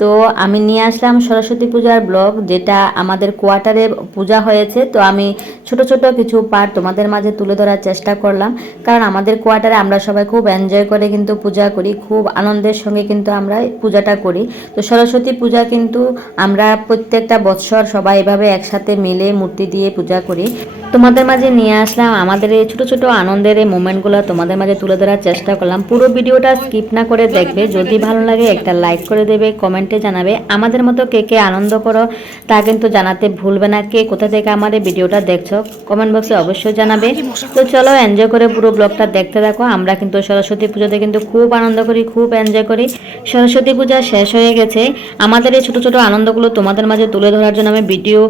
তো আমি নিয়ে আসলাম সরস্বতী পূজার ব্লগ, যেটা আমাদের কোয়ার্টারে পূজা হয়েছে। তো আমি ছোট ছোট কিছু পার্ট তোমাদের মাঝে তুলে ধরার চেষ্টা করলাম। কারণ আমাদের কোয়ার্টারে আমরা সবাই খুব এনজয় করে কিন্তু পূজা করি, খুব আনন্দের সঙ্গে কিন্তু আমরা পূজাটা করি। তো সরস্বতী পূজা কিন্তু আমরা প্রত্যেকটা বৎসর সবাই এভাবে একসাথে মিলে মূর্তি দিয়ে পূজা করি। তোমাদের মাঝে নিয়ে আসলাম আমাদের এই ছোটো ছোটো আনন্দের এই মোমেন্টগুলো তোমাদের মাঝে তুলে ধরার চেষ্টা করলাম। পুরো ভিডিওটা স্কিপ না করে দেখবে, যদি ভালো লাগে একটা লাইক করে দেবে, কমেন্টে জানাবে। আমাদের মতো কে কে আনন্দ করো, তা কিন্তু জানাতে ভুলবে না। কে কোথা থেকে আমাদের ভিডিওটা দেখছ, কমেন্ট বক্সে অবশ্যই জানাবে। তো চলো এনজয় করে পুরো ব্লগটা দেখতে থাকো। আমরা কিন্তু সরস্বতী পুজোতে কিন্তু খুব আনন্দ করি, খুব এনজয় করি। সরস্বতী পূজা শেষ হয়ে গেছে। আমাদের এই ছোটো ছোটো আনন্দগুলো তোমাদের মাঝে তুলে ধরার জন্য আমি ভিডিও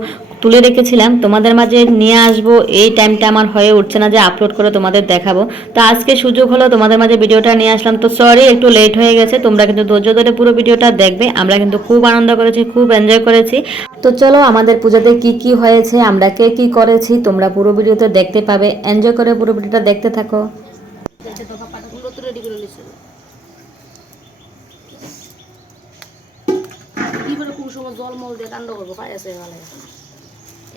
তুলে রেখেছিলাম, তোমাদের মাঝে নিয়ে আসব, এই টাইমটা আমার হয়ে উঠছে না যে আপলোড করে তোমাদের দেখাবো। তো আজকে সুযোগ হলো তোমাদের মাঝে ভিডিওটা নিয়ে আসলাম। তো সরি একটু লেট হয়ে গেছে, তোমরা কিন্তু ধৈর্য ধরে পুরো ভিডিওটা দেখবে। আমরা কিন্তু খুব আনন্দ করেছি, খুব এনজয় করেছি। তো চলো, আমাদের পূজাতে কি কি হয়েছে, আমরা কে কি করেছি, তোমরা পুরো ভিডিওতে দেখতে পাবে। এনজয় করে পুরো ভিডিওটা দেখতে থাকো। জল মল দিয়ে কাণ্ড করব পাই আছে ভালো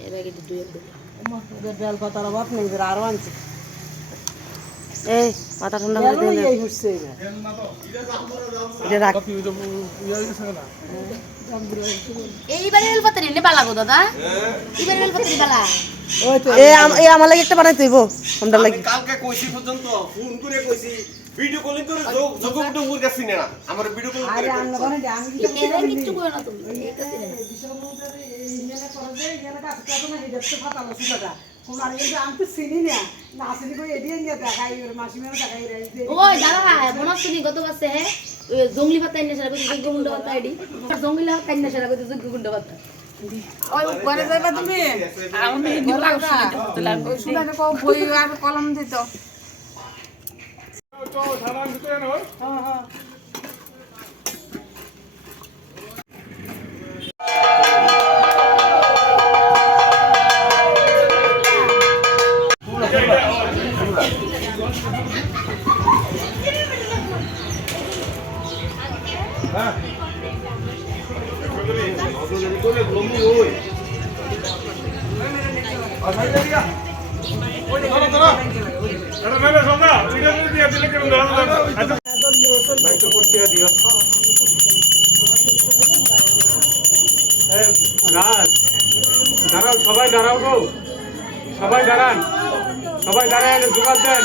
এ ব্যাগে দুই এক দিন। বেল পাতার অভাব নেই আরও আনছি। এই মাথা ঠান্ডা করে দিন এই হচ্ছে এটা রাখ। এইবারে বেল পাতা নিয়ে বালা গো দাদা এইবারে বেল পাতা বালা। এ এ আমার লাগে একটা বানাই তুইব আমরা আমি কালকে কইছি পর্যন্ত ফোন করে কইছি। ভিডিও কলিং করে যোগ যোগ উঠে উড় গেছি না। আমার ভিডিও কলিং করে। এরা কিচ্ছু করে না তুমি কাছে জঙ্গলি পাতা এনে সেরা যোগ্য গুন্ড পাতা আইডি। জঙ্গলি ওই ঘরে যাইবা তুমি? আমি বই আর কলম দিত রাত দাঁড়াও সবাই দাঁড়াও গো। সবাই দাঁড়ান। সবাই দাঁড়ায় জোগাড় দেন।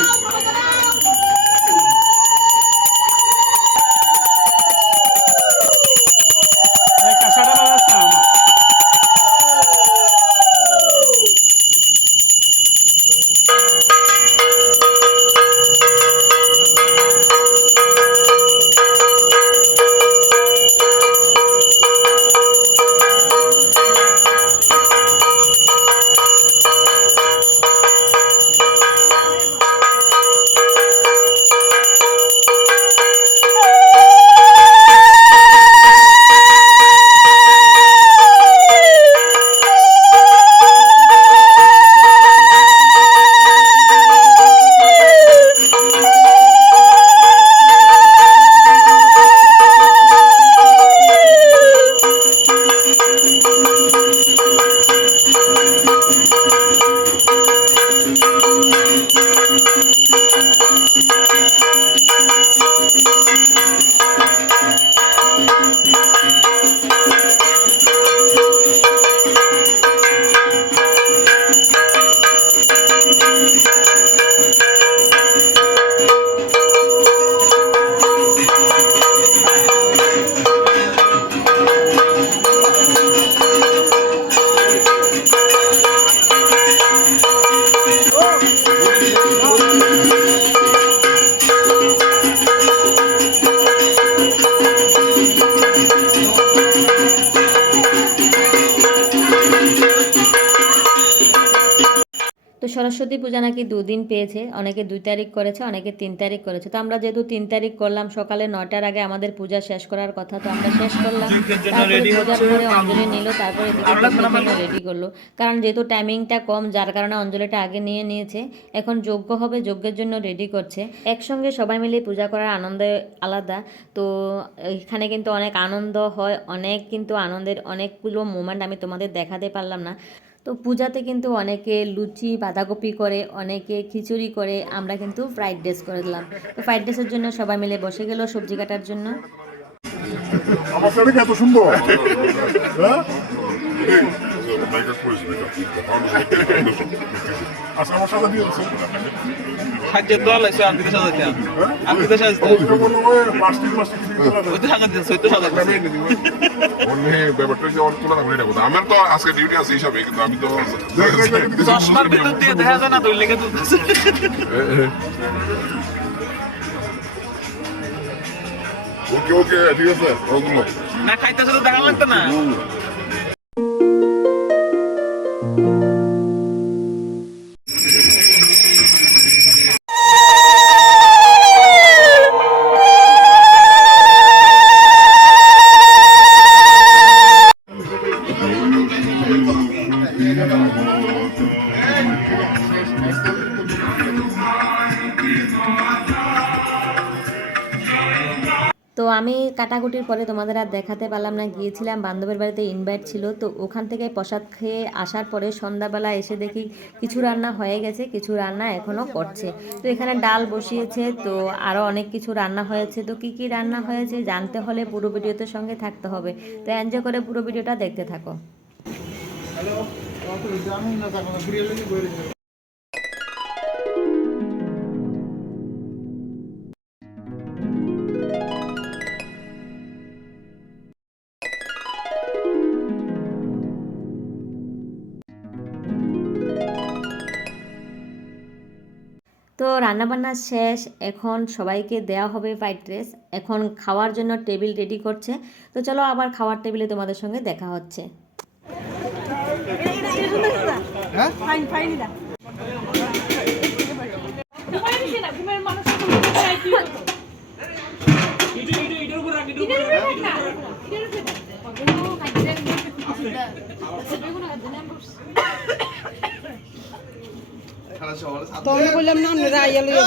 সরস্বতী পূজা নাকি দুদিন পেয়েছে অনেকে দুই তারিখ করেছে অনেকে তিন তারিখ করেছে। তো আমরা যেহেতু তিন তারিখ করলাম সকালে নয়টার আগে আমাদের পূজা শেষ করার কথা তো আমরা শেষ করলাম। তারপরে পূজার পরে অঞ্জলি নিল তারপরে রেডি করল। কারণ যেহেতু টাইমিংটা কম যার কারণে অঞ্জলিটা আগে নিয়ে নিয়েছে এখন যোগ্য হবে যজ্ঞের জন্য রেডি করছে। একসঙ্গে সবাই মিলে পূজা করার আনন্দ আলাদা। তো এখানে কিন্তু অনেক আনন্দ হয় অনেক কিন্তু আনন্দের অনেকগুলো মোমেন্ট আমি তোমাদের দেখাতে পারলাম না। তো পূজাতে কিন্তু অনেকে লুচি, বাঁধাকপি করে, অনেকে খিচুড়ি করে, আমরা কিন্তু ফ্রাইড রাইস করে দিলাম। তো ফ্রাইড রাইসের জন্য সবাই মিলে বসে গেল সবজি কাটার জন্য। আমার এত সুন্দর। হ্যাঁ? করিস মেকআপ আচ্ছা আমার সাথে দিয়েছে খাদ্য দল আছে আমি দেশে যাইতে আমি বলল ওই প্লাস্টিক প্লাস্টিক দিয়ে ওইতে হাঙ্গা দিতে ওইতে হাঙ্গা দিতে অন্য ব্যাপারটা যে আমার তুলনা করে রাখব আমার তো আজকে ডিউটি আছে হিসাবে কিন্তু আমি তো চশমার ভিতর দিয়ে দেখা যায় না দুই লেগে তুলতেছে ওকে ওকে ঠিক আছে না খাইতেছে তো দেখা লাগতো না কাটাকুটির পরে তোমাদের আর দেখাতে পারলাম না, গিয়েছিলাম, বান্ধবের বাড়িতে ইনভাইট ছিল, তো ওখান থেকে প্রসাদ খেয়ে আসার পরে সন্ধ্যাবেলা এসে দেখি কিছু রান্না হয়ে গেছে, কিছু রান্না এখনও করছে। তো এখানে ডাল বসিয়েছে, তো আরও অনেক কিছু রান্না হয়েছে, তো কি কি রান্না হয়েছে জানতে হলে পুরো ভিডিওতে সঙ্গে থাকতে হবে। তো এনজয় করে পুরো ভিডিওটা দেখতে থাকো। তো রান্নাবান্না শেষ এখন সবাইকে দেওয়া হবে ফ্রাইড রাইস। এখন খাওয়ার জন্য টেবিল রেডি করছে। তো চলো আবার খাওয়ার টেবিলে তোমাদের সঙ্গে দেখা হচ্ছে। ফাইন ফাইন না তখন বললাম না আইয়া লইয়া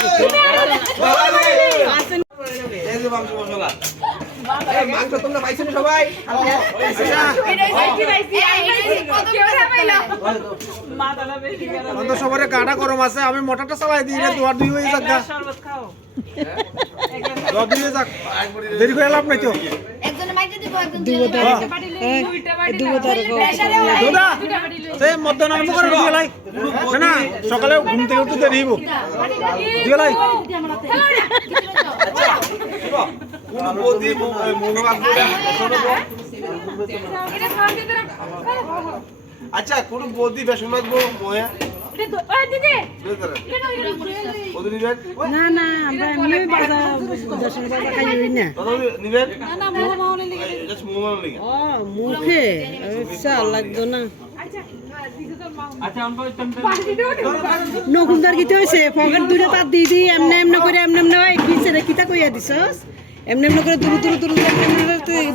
মাংস তোমরা পাইছো সবাই? সবার গাড়া গরম আছে আমি মোটরটা চালাই দিই দুয়ার দুই হয়ে যাক গা। শরবত খাও। দুয়ার দুই হয়ে যাক। দেরি করে লাভ নাই তো। সে মধ্যে আরম্ভ করে দিয়ে না সকালে ঘুম থেকে উঠতে দেরি হইব। দিয়ে লাই কোন বদি আচ্ছা কোন বৌদি বেসন লাগবো না না আমরা এমনি খাই না। ও মুখে? চাল লাগতো না। নকুন্দার গীত হয়েছে? পকেট দুটো তার দিয়ে দি এমনি এমনি করে এমনি এমনি কিনছে রে কিতা কইয়া দিছস? এমনি এমনি করে দূর দূর দূর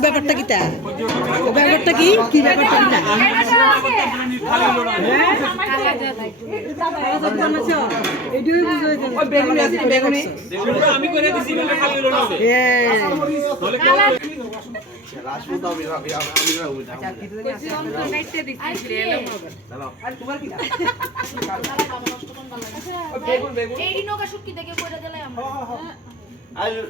ব্যাপারটা কিতা ও ব্যাপারটা কি? কি ব্যাপারটা? এই নৌকা শুটকি থেকে কইরা দিলাই আমরা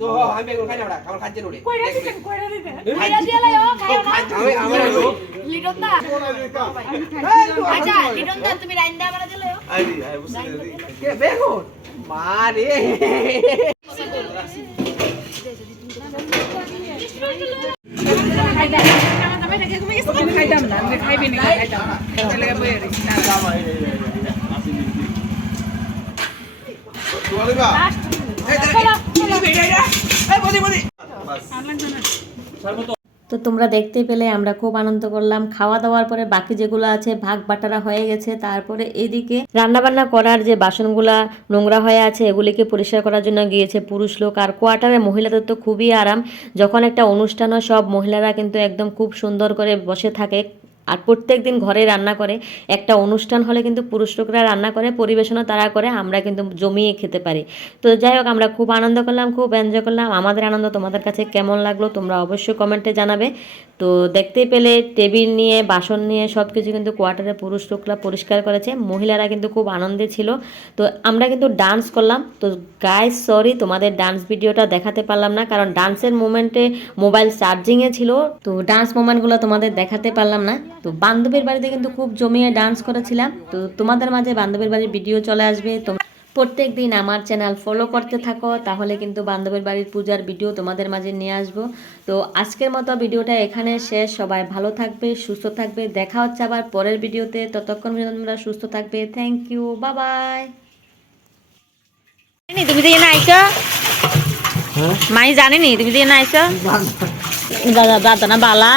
তো আমি বেগুন খাই না ওরা আমার খাচ্ছে রোডে কইরা দিলাই ও খাইও না। আমি আমার লিটন দা আচ্ছা লিটন দা তুমি রাইন্দা বানা দিলে ও। আই আই বুঝতে দি বেগুন? মারে খাইতাম না খাইবি না খাইতাম না। তো তোমরা দেখতে পেলে আমরা খুব আনন্দ করলাম। খাওয়া দাওয়ার পরে বাকি যেগুলো আছে, ভাগ বাটারা হয়ে গেছে। তারপরে এদিকে রান্নাবান্না করার যে বাসনগুলা নোংরা হয়ে আছে, এগুলিকে পরিষ্কার করার জন্য গিয়েছে পুরুষ লোক। আর কোয়ার্টারে মহিলাদের তো খুবই আরাম। যখন একটা অনুষ্ঠান হয়, সব মহিলারা কিন্তু একদম খুব সুন্দর করে বসে থাকে। আর প্রত্যেক দিন ঘরে রান্না করে, একটা অনুষ্ঠান হলে কিন্তু পুরুষ লোকরা রান্না করে, পরিবেশনও তারা করে, আমরা কিন্তু জমিয়ে খেতে পারি। তো যাই হোক, আমরা খুব আনন্দ করলাম, খুব এনজয় করলাম। আমাদের আনন্দ তোমাদের কাছে কেমন লাগল তোমরা অবশ্যই কমেন্টে জানাবে। তো দেখতেই পেলে, টেবিল নিয়ে, বাসন নিয়ে সব কিছু কিন্তু কোয়ার্টারে পুরুষ লোকরা পরিষ্কার করেছে। মহিলারা কিন্তু খুব আনন্দে ছিল। তো আমরা কিন্তু ডান্স করলাম। তো গাইস সরি তোমাদের ডান্স ভিডিওটা দেখাতে পারলাম না, কারণ ডান্সের মোমেন্টে মোবাইল চার্জিংয়ে ছিল। তো ডান্স মোমেন্টগুলো তোমাদের দেখাতে পারলাম না। তো বান্ধবীর বাড়িতে কিন্তু খুব জমিয়ে ডান্স করেছিলাম। তো তোমাদের মাঝে বান্ধবীর বাড়ির ভিডিও চলে আসবে। তোমরা প্রত্যেক দিন আমার চ্যানেল ফলো করতে থাকো তাহলে কিন্তু বান্ধবীর বাড়ির পূজার ভিডিও তোমাদের মাঝে নিয়ে আসব। তো আজকের মতো ভিডিওটা এখানে শেষ। সবাই ভালো থাকবে সুস্থ থাকবে। দেখা হচ্ছে আবার পরের ভিডিওতে ততক্ষণ পর্যন্ত তোমরা সুস্থ থাকবে। থ্যাংক ইউ বাবাই তুমি যে না আইছো? মাই জানেনি তুমি যে না আইছো? দাদা দাদা না বালা?